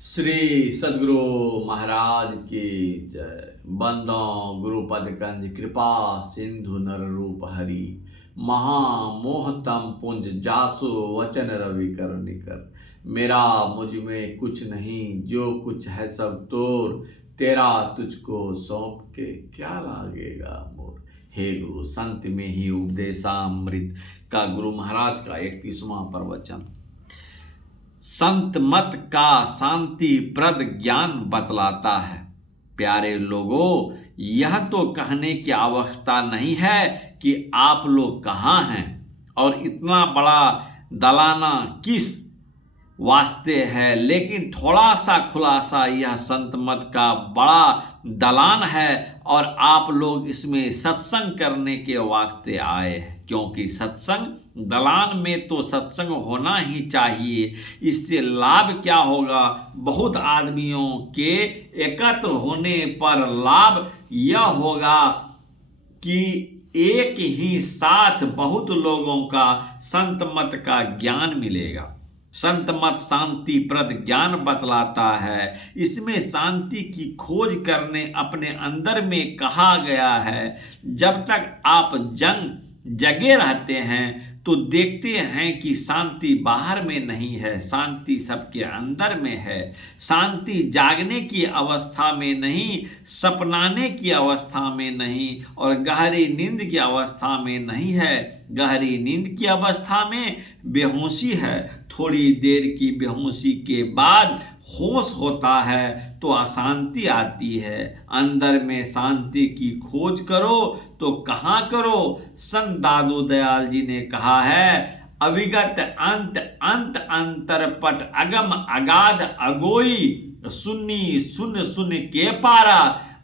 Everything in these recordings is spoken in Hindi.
श्री सद्गुरु महाराज की जय। बंदो गुरुपद कंज कृपा सिंधु नर रूप हरि, महामोहतम पुंज जासु वचन रवि कर निकर। मेरा मुझ में कुछ नहीं, जो कुछ है सब तोर, तेरा तुझको सौंप के क्या लागेगा मोर। हे गुरु, संत में ही उपदेशामृत का गुरु महाराज का 31वां प्रवचन। संत मत का शांति प्रद ज्ञान बतलाता है। प्यारे लोगों, यह तो कहने की अवस्था नहीं है कि आप लोग कहाँ हैं और इतना बड़ा दलाना किस वास्ते है, लेकिन थोड़ा सा खुलासा यह संत मत का बड़ा दलान है और आप लोग इसमें सत्संग करने के वास्ते आए हैं, क्योंकि सत्संग दलान में तो सत्संग होना ही चाहिए। इससे लाभ क्या होगा? बहुत आदमियों के एकत्र होने पर लाभ यह होगा कि एक ही साथ बहुत लोगों का संत मत का ज्ञान मिलेगा। संत मत शांति प्रद ज्ञान बतलाता है। इसमें शांति की खोज करने अपने अंदर में कहा गया है। जब तक आप जगे रहते हैं तो देखते हैं कि शांति बाहर में नहीं है, शांति सबके अंदर में है। शांति जागने की अवस्था में नहीं, सपनाने की अवस्था में नहीं और गहरी नींद की अवस्था में नहीं है। गहरी नींद की अवस्था में बेहोशी है, थोड़ी देर की बेहोशी के बाद होश होता है तो अशांति आती है। अंदर में शांति की खोज करो तो कहाँ करो? संत दादू दयाल जी ने कहा है, अविगत अंत अंत अंतरपट अगम अगाध अगोई, सुन्नी सुन सुन के पारा,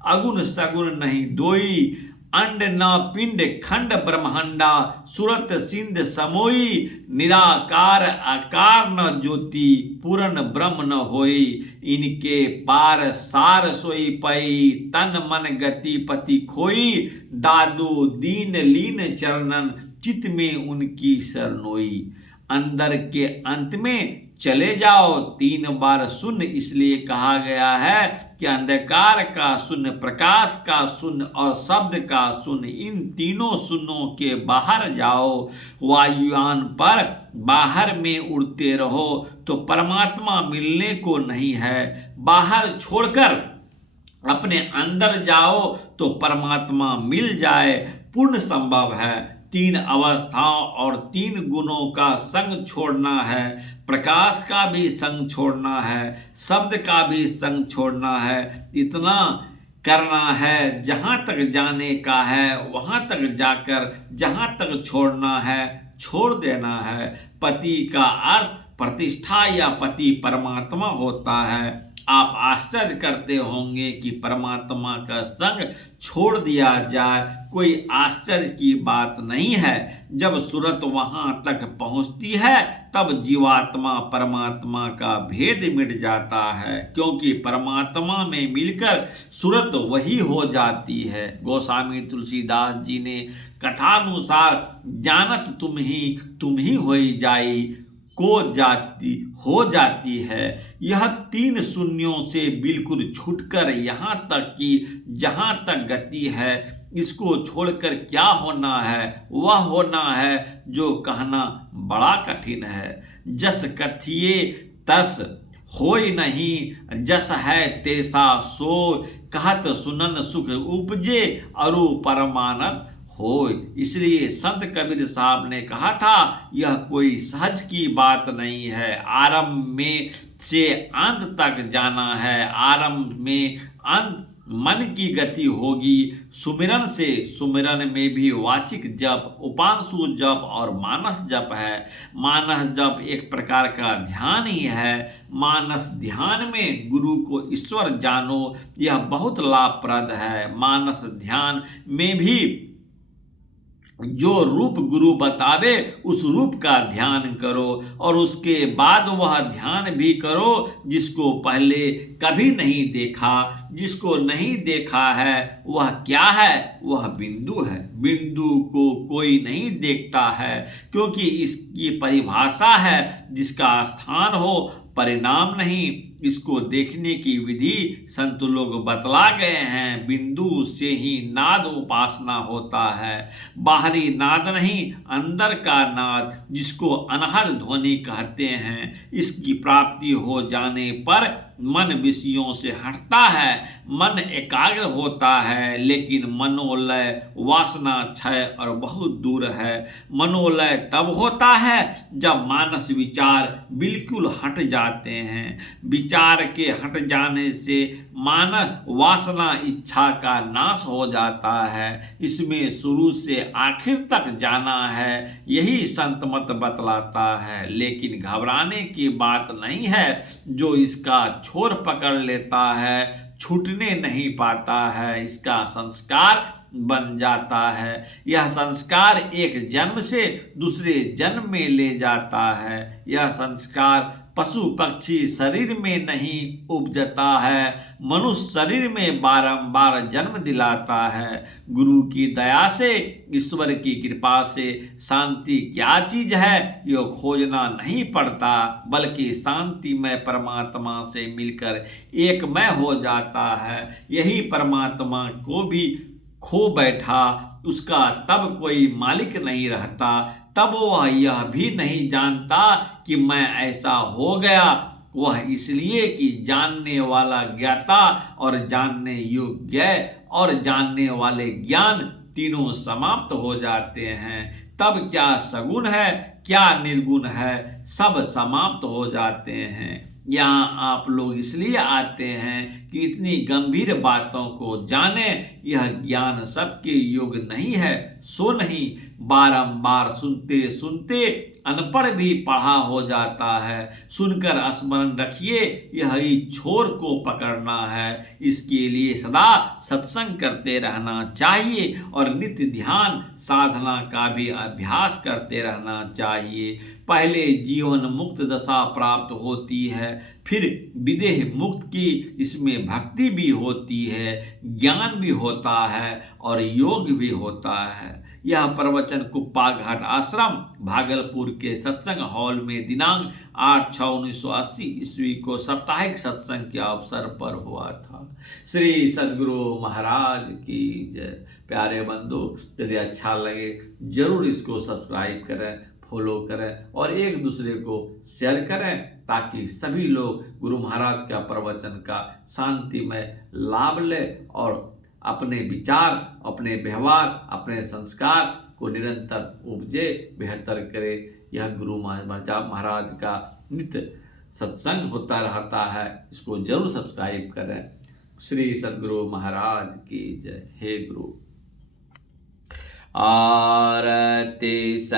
अगुण सगुण नहीं दोई, अंड न पिंड खंड ब्रह्मांडा, सुरत सिंध समोई, निराकार आकार न ज्योति, पूर्ण ब्रह्म न होई, इनके पार सार सोई पई, तन मन गति पति खोई, दादू दीन लीन चरणन, चित में उनकी शरणोई। अंदर के अंत में चले जाओ। 3 बार शून्य इसलिए कहा गया है कि अंधकार का शून्य, प्रकाश का शून्य और शब्द का शून्य, इन तीनों शून्यों के बाहर जाओ। वायुयान पर बाहर में उड़ते रहो तो परमात्मा मिलने को नहीं है। बाहर छोड़कर अपने अंदर जाओ तो परमात्मा मिल जाए, पूर्ण संभव है। 3 अवस्थाओं और 3 गुणों का संग छोड़ना है। प्रकाश का भी संग छोड़ना है, शब्द का भी संग छोड़ना है। इतना करना है, जहाँ तक जाने का है वहाँ तक जाकर जहाँ तक छोड़ना है छोड़ देना है। पति का अर्थ प्रतिष्ठा या पति परमात्मा होता है। आप आश्चर्य करते होंगे कि परमात्मा का संग छोड़ दिया जाए, कोई आश्चर्य की बात नहीं है। जब सूरत वहां तक पहुंचती है तब जीवात्मा परमात्मा का भेद मिट जाता है, क्योंकि परमात्मा में मिलकर सूरत वही हो जाती है। गोस्वामी तुलसीदास जी ने कथानुसार जानत तुम ही होई जाई को जाती हो जाती है। यह 3 शून्यों से बिल्कुल छूटकर यहाँ तक कि जहाँ तक गति है, इसको छोड़कर क्या होना है? वह होना है जो कहना बड़ा कठिन है। जस कथिए तस होय नहीं, जस है तेसा सो, कहत सुनन सुख उपजे, अरु परमानंद हो। इसलिए संत कबीर साहब ने कहा था, यह कोई सहज की बात नहीं है। आरंभ में से अंत तक जाना है। आरंभ में अंत मन की गति होगी। सुमिरन से, सुमिरन में भी वाचिक जप, उपांशु जप और मानस जप है। मानस जप एक प्रकार का ध्यान ही है। मानस ध्यान में गुरु को ईश्वर जानो, यह बहुत लाभप्रद है। मानस ध्यान में भी जो रूप गुरु बतावे उस रूप का ध्यान करो और उसके बाद वह ध्यान भी करो जिसको पहले कभी नहीं देखा। जिसको नहीं देखा है वह क्या है? वह बिंदु है। बिंदु को कोई नहीं देखता है, क्योंकि इसकी परिभाषा है जिसका स्थान हो परिणाम नहीं। इसको देखने की विधि संत लोग बतला गए हैं। बिंदु से ही नाद उपासना होता है, बाहरी नाद नहीं, अंदर का नाद, जिसको अनहद ध्वनि कहते हैं। इसकी प्राप्ति हो जाने पर मन विषयों से हटता है, मन एकाग्र होता है, लेकिन मनोलय वासना क्षय और बहुत दूर है। मनोलय तब होता है जब मानस विचार बिल्कुल हट जाते हैं। विचार के हट जाने से मानस वासना इच्छा का नाश हो जाता है। इसमें शुरू से आखिर तक जाना है, यही संत मत बतलाता है। लेकिन घबराने की बात नहीं है, जो इसका छोर पकड़ लेता है छूटने नहीं पाता है, इसका संस्कार बन जाता है। यह संस्कार एक जन्म से दूसरे जन्म में ले जाता है। यह संस्कार पशु पक्षी शरीर में नहीं उपजता है, मनुष्य शरीर में बारंबार जन्म दिलाता है। गुरु की दया से, ईश्वर की कृपा से शांति क्या चीज है यह खोजना नहीं पड़ता, बल्कि शांति में परमात्मा से मिलकर एक मय हो जाता है। यही परमात्मा को भी खो बैठा, उसका तब कोई मालिक नहीं रहता। तब वह यह भी नहीं जानता कि मैं ऐसा हो गया। वह इसलिए कि जानने वाला ज्ञाता और जानने योग्य और जानने वाले ज्ञान तीनों समाप्त हो जाते हैं। तब क्या सगुण है, क्या निर्गुण है, सब समाप्त हो जाते हैं। यहाँ आप लोग इसलिए आते हैं कि इतनी गंभीर बातों को जाने। यह ज्ञान सबके योग नहीं है, सो नहीं। बारंबार सुनते सुनते अनपढ़ भी पढ़ा हो जाता है। सुनकर स्मरण रखिए, यही छोर को पकड़ना है। इसके लिए सदा सत्संग करते रहना चाहिए और नित्य ध्यान साधना का भी अभ्यास करते रहना चाहिए। पहले जीवन मुक्त दशा प्राप्त होती है, फिर विदेह मुक्त की। इसमें भक्ति भी होती है, ज्ञान भी होता है और योग भी होता है। यह प्रवचन कुप्पा घाट आश्रम भागलपुर के सत्संग हॉल में दिनांक 8/6/1980 ईस्वी को साप्ताहिक सत्संग के अवसर पर हुआ था। श्री सद्गुरु महाराज की जय। प्यारे बंधु, यदि अच्छा लगे जरूर इसको सब्सक्राइब करें, फॉलो करें और एक दूसरे को शेयर करें, ताकि सभी लोग गुरु महाराज का प्रवचन का शांतिमय लाभ लें और अपने विचार, अपने व्यवहार, अपने संस्कार को निरंतर उपजे, बेहतर करे। यह गुरु महाराज का नित्य सत्संग होता रहता है, इसको जरूर सब्सक्राइब करें। श्री सद्गुरु महाराज की जय। हे गुरु। आरती